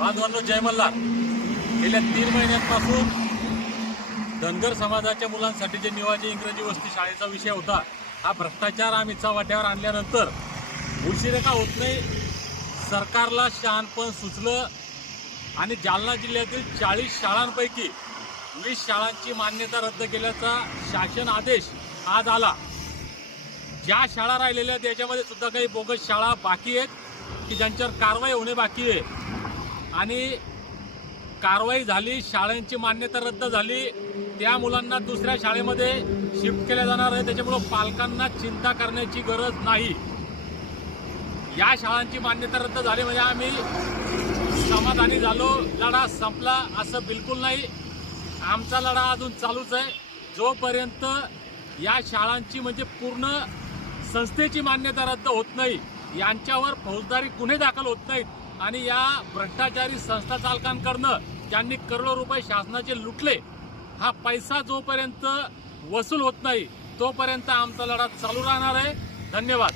बांधवांनो, जय मल्हार. गेल्या 3 महिन्यांपासून धनगर समाजाच्या मुलांसाठी जे निवाजी इंग्रजी वस्ती शाळेचा विषय होता, हा भ्रष्टाचार आम्ही चव्हाट्यावर आणल्यानंतर उशिरा का होत नाही, सरकारला शहाणपण सुचलं आणि जालना जिल्ह्यातील 40 शाळांपैकी 20 शाळांची मान्यता रद्द केल्याचा शासन आदेश आज आला. ज्या शाळा राहिलेल्या त्याच्यामध्ये सुद्धा काही बोगस शाळा बाकी आहेत की ज्यांच्यावर कारवाई होणे बाकी आहे. आणि कारवाई झाली, शाळांची मान्यता रद्द झाली, त्या मुलांना दुसऱ्या शाळेमध्ये शिफ्ट केल्या जाणार आहे. त्याच्यामुळं पालकांना चिंता करण्याची गरज नाही. या शाळांची मान्यता रद्द झाली म्हणजे आम्ही समाधानी झालो, लढा संपला असं बिलकुल नाही. आमचा लढा अजून चालूच आहे. जोपर्यंत या शाळांची म्हणजे पूर्ण संस्थेची मान्यता रद्द होत नाही, यांच्यावर फौजदारी गुन्हे दाखल होत नाहीत आणि या भ्रष्टाचारी संस्था चालकांकडनं ज्यांनी करोडो रुपये शासनाचे लुटले, हा पैसा जोपर्यंत वसूल होत नाही तोपर्यंत आमचा लढा चालू राहणार आहे. धन्यवाद.